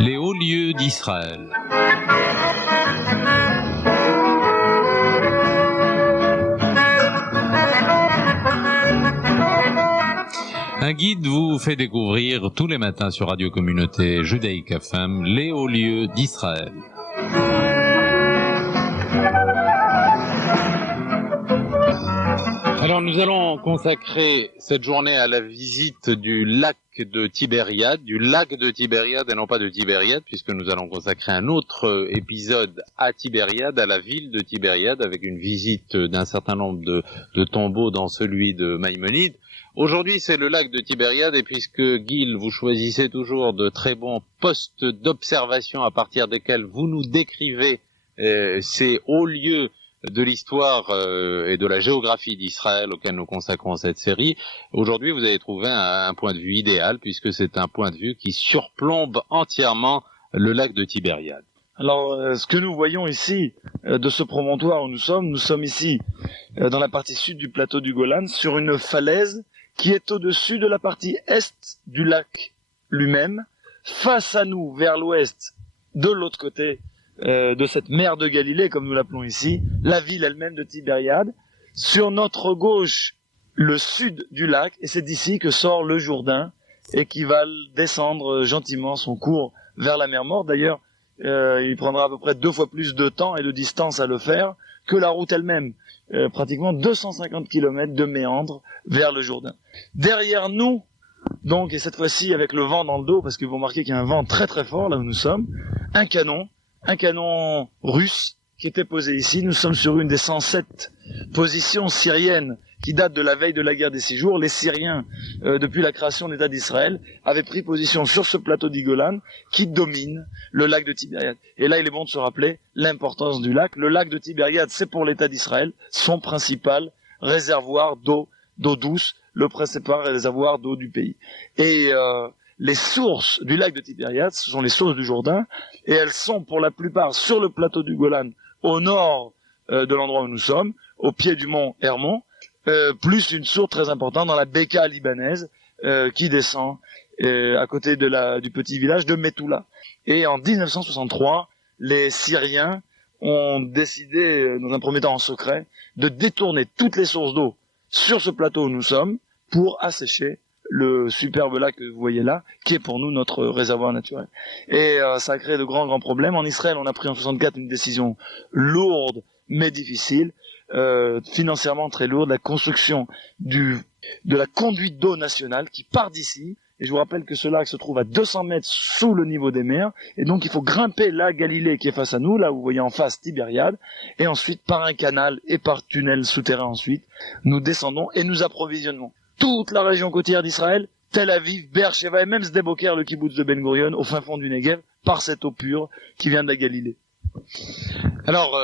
Les hauts lieux d'Israël. Un guide vous fait découvrir tous les matins sur Radio Communauté Judaïque FM les hauts lieux d'Israël. Alors nous allons consacrer cette journée à la visite du lac de Tibériade et non pas de Tibériade, puisque nous allons consacrer un autre épisode à Tibériade, à la ville de Tibériade, avec une visite d'un certain nombre de tombeaux dans celui de Maïmonide. Aujourd'hui, c'est le lac de Tibériade, et puisque, Gil, vous choisissez toujours de très bons postes d'observation à partir desquels vous nous décrivez ces hauts lieux de l'histoire et de la géographie d'Israël auquel nous consacrons cette série, aujourd'hui vous avez trouvé un point de vue idéal, puisque c'est un point de vue qui surplombe entièrement le lac de Tibériade. Alors, ce que nous voyons ici, de ce promontoire où nous sommes ici dans la partie sud du plateau du Golan, sur une falaise qui est au-dessus de la partie est du lac lui-même, face à nous, vers l'ouest, de l'autre côté de cette mer de Galilée, comme nous l'appelons ici, la ville elle-même de Tibériade. Sur notre gauche, le sud du lac, et c'est d'ici que sort le Jourdain, et qui va descendre gentiment son cours vers la mer Morte. D'ailleurs, il prendra à peu près 2 fois plus de temps et de distance à le faire que la route elle-même. Pratiquement 250 km de méandre vers le Jourdain. Derrière nous, donc, et cette fois-ci avec le vent dans le dos, parce que vous remarquez qu'il y a un vent très très fort là où nous sommes, un canon russe qui était posé ici. Nous sommes sur une des 107 positions syriennes qui datent de la veille de la guerre des 6 jours. Les Syriens, depuis la création de l'État d'Israël, avaient pris position sur ce plateau d'Igolan qui domine le lac de Tibériade. Et là, il est bon de se rappeler l'importance du lac. Le lac de Tibériade, c'est pour l'État d'Israël son principal réservoir d'eau douce, le principal réservoir d'eau du pays. Et les sources du lac de Tibériade, ce sont les sources du Jourdain, et elles sont pour la plupart sur le plateau du Golan, au nord de l'endroit où nous sommes, au pied du mont Hermon, plus une source très importante dans la Beka libanaise qui descend à côté du petit village de Metula. Et en 1963, les Syriens ont décidé, dans un premier temps en secret, de détourner toutes les sources d'eau sur ce plateau où nous sommes pour assécher le superbe lac que vous voyez là, qui est pour nous notre réservoir naturel. Et ça a créé de grands problèmes. En Israël, on a pris en 64 une décision lourde mais difficile, financièrement très lourde, la construction de la conduite d'eau nationale qui part d'ici. Et je vous rappelle que ce lac se trouve à 200 mètres sous le niveau des mers, et donc il faut grimper la Galilée qui est face à nous, là où vous voyez en face Tibériade, et ensuite par un canal et par tunnel souterrain ensuite, nous descendons et nous approvisionnons toute la région côtière d'Israël, Tel Aviv, Beersheva et même Sde-Boker, le kibbutz de Ben Gurion, au fin fond du Negev, par cette eau pure qui vient de la Galilée. Alors,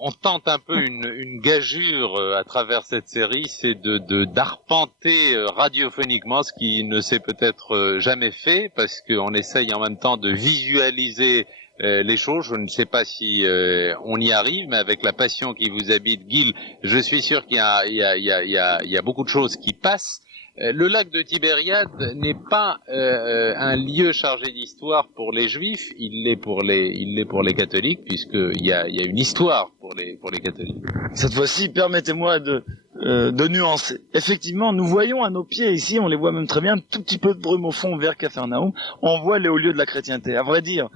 on tente un peu une gageure à travers cette série, c'est d'arpenter radiophoniquement ce qui ne s'est peut-être jamais fait, parce qu'on essaye en même temps de visualiser les choses. Je ne sais pas si on y arrive, mais avec la passion qui vous habite, Gil, je suis sûr qu'il y a beaucoup de choses qui passent. Le lac de Tibériade n'est pas un lieu chargé d'histoire pour les Juifs, il l'est pour les catholiques, puisqu'il y a une histoire pour les catholiques. Cette fois-ci, permettez-moi de nuancer. Effectivement, nous voyons à nos pieds ici, on les voit même très bien, un tout petit peu de brume au fond vers Capharnaüm, on voit les hauts lieux de la chrétienté. À vrai dire,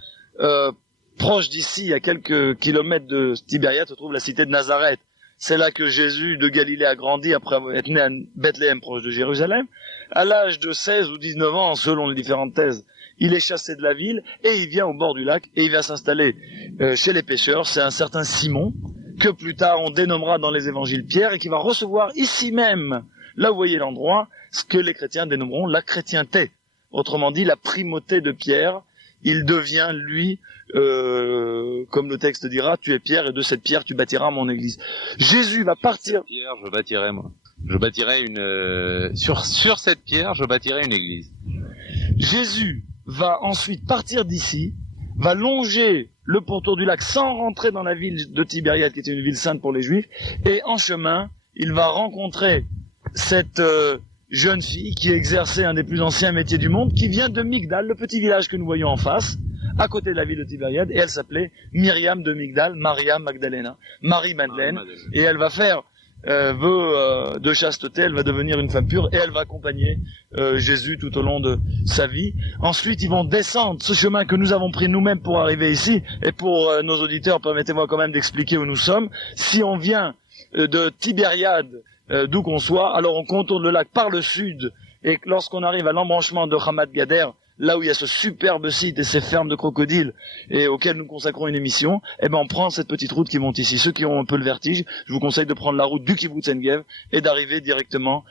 proche d'ici, à quelques kilomètres de Tibériade, se trouve la cité de Nazareth. C'est là que Jésus de Galilée a grandi après être né à Bethléem, proche de Jérusalem. À l'âge de 16 ou 19 ans, selon les différentes thèses, il est chassé de la ville et il vient au bord du lac et il va s'installer chez les pêcheurs. C'est un certain Simon que plus tard on dénommera dans les évangiles Pierre et qui va recevoir ici même, là où vous voyez l'endroit, ce que les chrétiens dénommeront la chrétienté. Autrement dit, la primauté de Pierre. Il devient, lui, comme le texte dira, tu es Pierre et de cette pierre tu bâtiras mon église. Jésus va partir. Cette pierre, je bâtirai moi. Je bâtirai sur cette pierre, je bâtirai une église. Jésus va ensuite partir d'ici, va longer le pourtour du lac sans rentrer dans la ville de Tibériade, qui était une ville sainte pour les Juifs, et en chemin, il va rencontrer cette jeune fille qui exerçait un des plus anciens métiers du monde, qui vient de Migdal, le petit village que nous voyons en face, à côté de la ville de Tibériade, et elle s'appelait Myriam de Migdal, Maria Magdalena, Marie-Madeleine, et elle va faire vœu de chasteté, elle va devenir une femme pure, et elle va accompagner Jésus tout au long de sa vie. Ensuite, ils vont descendre ce chemin que nous avons pris nous-mêmes pour arriver ici, et pour nos auditeurs, permettez-moi quand même d'expliquer où nous sommes. Si on vient de Tibériade, d'où qu'on soit, alors on contourne le lac par le sud, et lorsqu'on arrive à l'embranchement de Ramat Gader, là où il y a ce superbe site et ces fermes de crocodiles et auxquelles nous consacrons une émission, eh ben on prend cette petite route qui monte ici. Ceux qui ont un peu le vertige, je vous conseille de prendre la route du Kibbutz En-Gev et d'arriver directement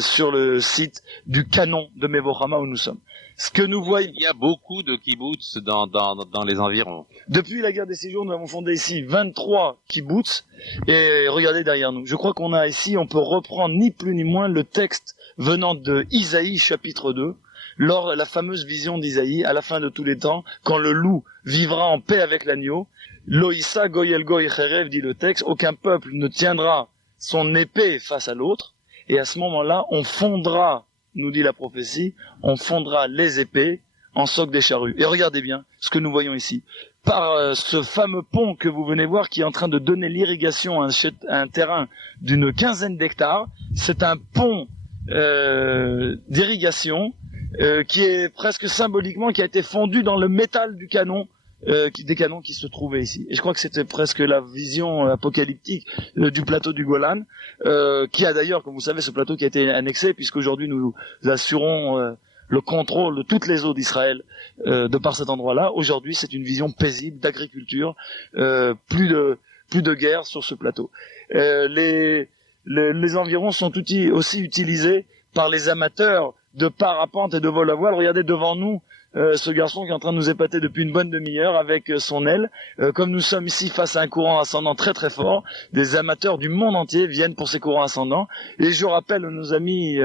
sur le site du canon de Mevorama où nous sommes. Ce que nous voyons... Il y a beaucoup de kibbutz dans les environs. Depuis la guerre des 6 jours, nous avons fondé ici 23 kibbutz et regardez derrière nous. Je crois qu'on a ici, on peut reprendre ni plus ni moins le texte venant de Isaïe chapitre 2, lors la fameuse vision d'Isaïe, à la fin de tous les temps, quand le loup vivra en paix avec l'agneau, Loïsa goyel goy cherev, dit le texte, aucun peuple ne tiendra son épée face à l'autre, et à ce moment-là, on fondra, nous dit la prophétie, on fondra les épées en soc des charrues. Et regardez bien ce que nous voyons ici. Par ce fameux pont que vous venez voir qui est en train de donner l'irrigation à un terrain d'une 15aine d'hectares, c'est un pont d'irrigation qui est presque symboliquement, qui a été fondu dans le métal du canon, des canons qui se trouvaient ici. Et je crois que c'était presque la vision apocalyptique du plateau du Golan, qui a d'ailleurs, comme vous savez, ce plateau qui a été annexé, puisqu'aujourd'hui nous assurons le contrôle de toutes les eaux d'Israël de par cet endroit-là. Aujourd'hui, c'est une vision paisible d'agriculture, plus de guerre sur ce plateau. Les environs sont aussi utilisés par les amateurs de parapente et de vol à voile. Regardez devant nous ce garçon qui est en train de nous épater depuis une bonne demi-heure avec son aile. Comme nous sommes ici face à un courant ascendant très très fort, des amateurs du monde entier viennent pour ces courants ascendants. Et je rappelle à nos amis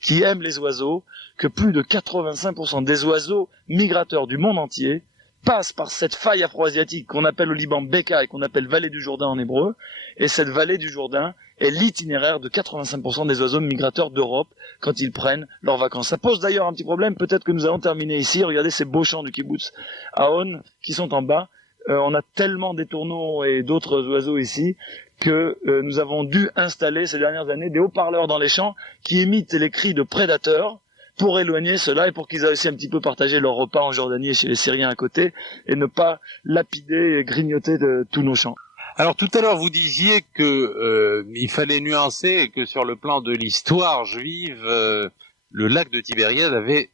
qui aiment les oiseaux que plus de 85% des oiseaux migrateurs du monde entier passent par cette faille afro-asiatique qu'on appelle au Liban Beka et qu'on appelle vallée du Jourdain en hébreu. Et cette vallée du Jourdain est l'itinéraire de 85% des oiseaux migrateurs d'Europe quand ils prennent leurs vacances. Ça pose d'ailleurs un petit problème, peut-être que nous allons terminer ici. Regardez ces beaux champs du kibbutz Aon qui sont en bas. On a tellement des tourneaux et d'autres oiseaux ici que nous avons dû installer ces dernières années des haut-parleurs dans les champs qui imitent les cris de prédateurs pour éloigner cela et pour qu'ils aient aussi un petit peu partagé leur repas en Jordanie et chez les Syriens à côté et ne pas lapider et grignoter de tous nos champs. Alors tout à l'heure vous disiez que il fallait nuancer et que sur le plan de l'histoire juive, le lac de Tibériade avait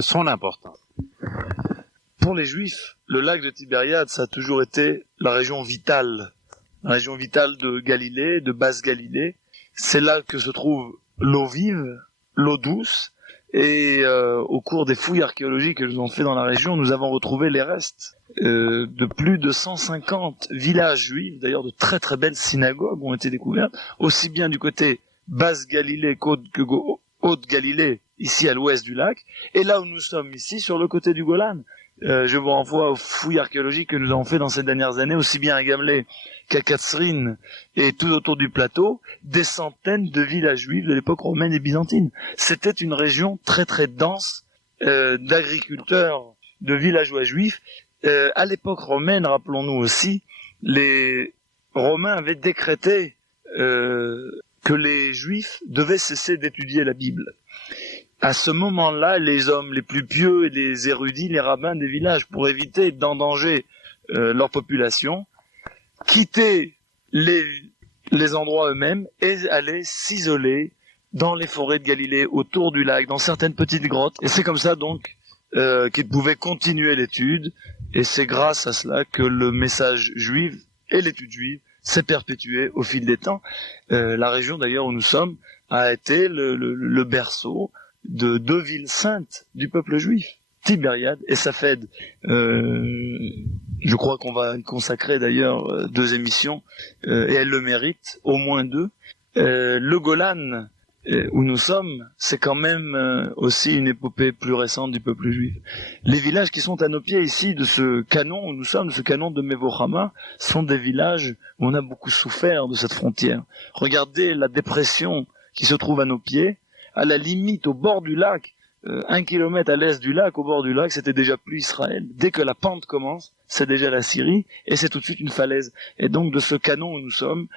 son importance. Pour les Juifs, le lac de Tibériade, ça a toujours été la région vitale de Galilée, de Basse-Galilée. C'est là que se trouve l'eau vive, l'eau douce. Et au cours des fouilles archéologiques que nous avons fait dans la région, nous avons retrouvé les restes de plus de 150 villages juifs. D'ailleurs, de très très belles synagogues ont été découvertes, aussi bien du côté Basse-Galilée que Haute-Galilée, ici à l'ouest du lac, et là où nous sommes ici, sur le côté du Golan. Je vous renvoie aux fouilles archéologiques que nous avons fait dans ces dernières années, aussi bien à Gamlé qu'à Katsrine et tout autour du plateau, des centaines de villages juifs de l'époque romaine et byzantine. C'était une région très très dense d'agriculteurs, de villageois juifs. À l'époque romaine, rappelons-nous aussi, les Romains avaient décrété que les Juifs devaient cesser d'étudier la Bible. À ce moment-là, les hommes les plus pieux et les érudits, les rabbins des villages, pour éviter d'endanger leur population, quittaient les endroits eux-mêmes et allaient s'isoler dans les forêts de Galilée, autour du lac, dans certaines petites grottes. Et c'est comme ça donc qu'ils pouvaient continuer l'étude. Et c'est grâce à cela que le message juif et l'étude juive s'est perpétué au fil des temps. La région d'ailleurs où nous sommes a été le berceau de deux villes saintes du peuple juif, Tibériade et Safed. Je crois qu'on va y consacrer d'ailleurs 2 émissions, et elles le méritent, au moins 2. Le Golan, où nous sommes, c'est quand même aussi une épopée plus récente du peuple juif. Les villages qui sont à nos pieds ici, de ce canon où nous sommes, de ce canon de Mevorama, sont des villages où on a beaucoup souffert de cette frontière. Regardez la dépression qui se trouve à nos pieds, à la limite, au bord du lac, 1 kilomètre à l'est du lac, au bord du lac, c'était déjà plus Israël. Dès que la pente commence, c'est déjà la Syrie, et c'est tout de suite une falaise. Et donc, de ce canon où nous sommes,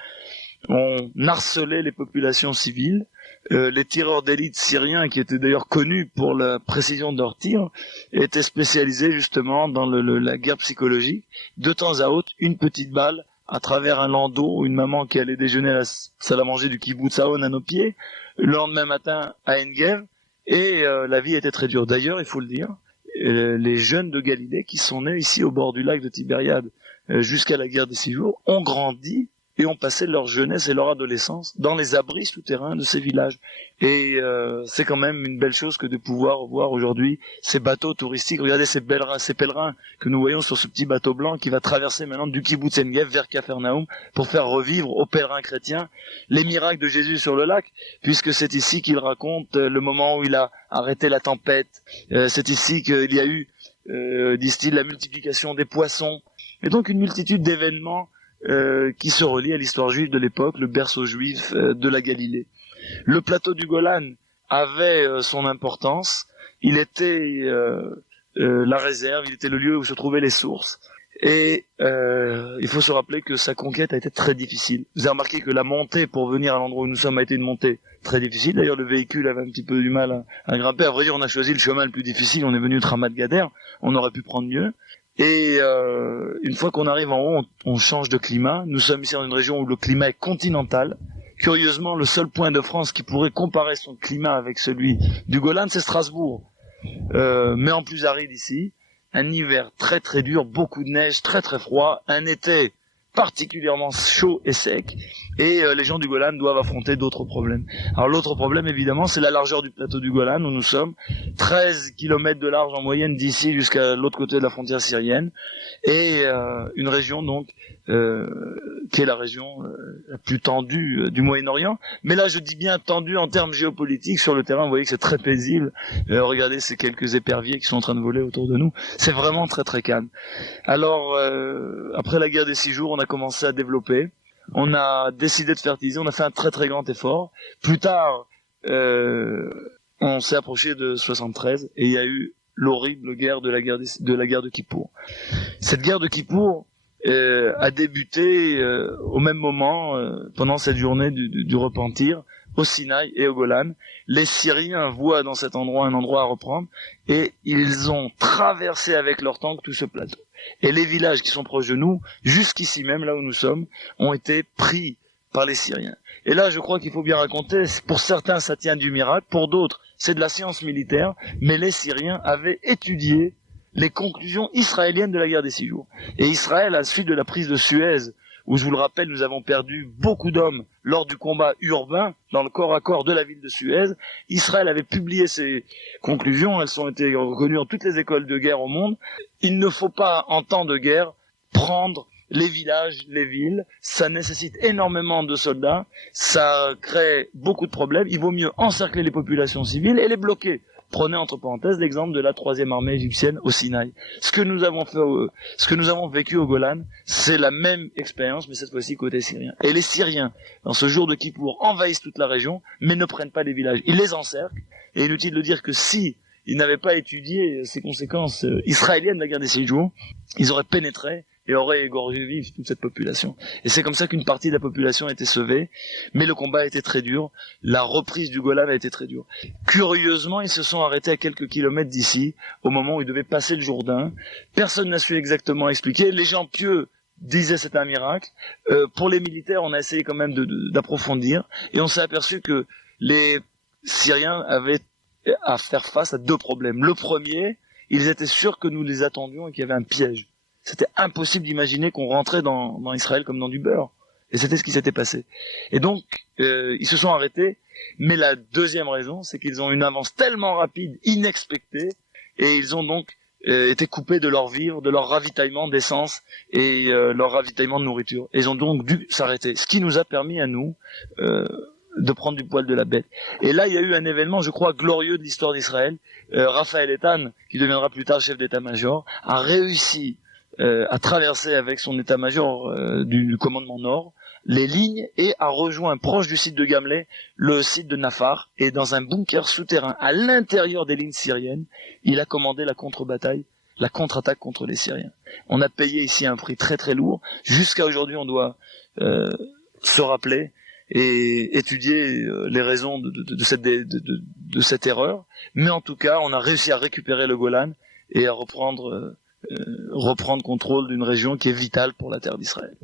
on harcelait les populations civiles. Les tireurs d'élite syriens, qui étaient d'ailleurs connus pour la précision de leurs tirs, étaient spécialisés justement dans la guerre psychologique. De temps à autre, une petite balle à travers un landau, une maman qui allait déjeuner à la salle à manger du kibbutz Aon à nos pieds, le lendemain matin à En-Gev, et la vie était très dure. D'ailleurs, il faut le dire, les jeunes de Galilée qui sont nés ici au bord du lac de Tibériade jusqu'à la guerre des 6 jours ont grandi et ont passé leur jeunesse et leur adolescence dans les abris souterrains de ces villages. Et c'est quand même une belle chose que de pouvoir voir aujourd'hui ces bateaux touristiques. Regardez ces pèlerins que nous voyons sur ce petit bateau blanc qui va traverser maintenant du kibbutz En-Gev vers Capharnaüm pour faire revivre aux pèlerins chrétiens les miracles de Jésus sur le lac, puisque c'est ici qu'il raconte le moment où il a arrêté la tempête. C'est ici qu'il y a eu, disent-ils, la multiplication des poissons. Et donc une multitude d'événements qui se relie à l'histoire juive de l'époque, le berceau juif de la Galilée. Le plateau du Golan avait son importance, il était la réserve, il était le lieu où se trouvaient les sources, et il faut se rappeler que sa conquête a été très difficile. Vous avez remarqué que la montée pour venir à l'endroit où nous sommes a été une montée très difficile, d'ailleurs le véhicule avait un petit peu du mal à grimper, à vrai dire on a choisi le chemin le plus difficile, on est venu de Ramat Gader, on aurait pu prendre mieux. Et une fois qu'on arrive en haut, on change de climat. Nous sommes ici dans une région où le climat est continental. Curieusement, le seul point de France qui pourrait comparer son climat avec celui du Golan, c'est Strasbourg. Mais en plus aride ici, un hiver très très dur, beaucoup de neige, très très froid, un été particulièrement chaud et sec, et les gens du Golan doivent affronter d'autres problèmes. Alors l'autre problème évidemment c'est la largeur du plateau du Golan où nous sommes, 13 kilomètres de large en moyenne d'ici jusqu'à l'autre côté de la frontière syrienne, et une région donc qui est la région la plus tendue du Moyen-Orient, mais là je dis bien tendue en termes géopolitiques. Sur le terrain vous voyez que c'est très paisible, regardez ces quelques éperviers qui sont en train de voler autour de nous, c'est vraiment très très calme. Alors après la guerre des 6 jours on a commencé à développer, on a décidé de fertiliser, on a fait un très très grand effort. Plus tard on s'est approché de 73 et il y a eu l'horrible guerre de la guerre de Kippour. Cette guerre de Kippour a débuté au même moment, pendant cette journée du repentir, au Sinaï et au Golan. Les Syriens voient dans cet endroit un endroit à reprendre, et ils ont traversé avec leurs tanks tout ce plateau. Et les villages qui sont proches de nous, jusqu'ici même, là où nous sommes, ont été pris par les Syriens. Et là, je crois qu'il faut bien raconter, pour certains ça tient du miracle, pour d'autres c'est de la science militaire, mais les Syriens avaient étudié les conclusions israéliennes de la guerre des 6 jours. Et Israël, à la suite de la prise de Suez, où je vous le rappelle, nous avons perdu beaucoup d'hommes lors du combat urbain, dans le corps à corps de la ville de Suez, Israël avait publié ses conclusions, elles ont été reconnues dans toutes les écoles de guerre au monde. Il ne faut pas, en temps de guerre, prendre les villages, les villes, ça nécessite énormément de soldats, ça crée beaucoup de problèmes, il vaut mieux encercler les populations civiles et les bloquer. Prenez entre parenthèses l'exemple de la 3e armée égyptienne au Sinaï. Ce que nous avons vécu au Golan, c'est la même expérience, mais cette fois-ci côté syrien. Et les Syriens, dans ce jour de Kippour, envahissent toute la région, mais ne prennent pas les villages. Ils les encerclent, et inutile de dire que si ils n'avaient pas étudié ces conséquences israéliennes de la guerre des 6 jours, ils auraient pénétré et aurait égorgé vive toute cette population. Et c'est comme ça qu'une partie de la population a été sauvée, mais le combat a été très dur, la reprise du Golan a été très dure. Curieusement, ils se sont arrêtés à quelques kilomètres d'ici, au moment où ils devaient passer le Jourdain. Personne n'a su exactement expliquer, les gens pieux disaient c'est un miracle. Pour les militaires, on a essayé quand même d'approfondir, et on s'est aperçu que les Syriens avaient à faire face à 2 problèmes. Le premier, ils étaient sûrs que nous les attendions et qu'il y avait un piège. C'était impossible d'imaginer qu'on rentrait dans Israël comme dans du beurre. Et c'était ce qui s'était passé. Et donc, ils se sont arrêtés. Mais la deuxième raison, c'est qu'ils ont une avance tellement rapide, inexpectée, et ils ont donc été coupés de leur vivre, de leur ravitaillement d'essence et leur ravitaillement de nourriture. Et ils ont donc dû s'arrêter. Ce qui nous a permis à nous de prendre du poil de la bête. Et là, il y a eu un événement, je crois, glorieux de l'histoire d'Israël. Raphaël Ethan, qui deviendra plus tard chef d'état-major, a réussi à traverser avec son état-major du commandement nord, les lignes et a rejoint proche du site de Gamleh le site de Nafar, et dans un bunker souterrain à l'intérieur des lignes syriennes, il a commandé la contre-bataille, la contre-attaque contre les Syriens. On a payé ici un prix très très lourd. Jusqu'à aujourd'hui, on doit se rappeler et étudier les raisons de cette erreur. Mais en tout cas, on a réussi à récupérer le Golan et à reprendre contrôle d'une région qui est vitale pour la terre d'Israël.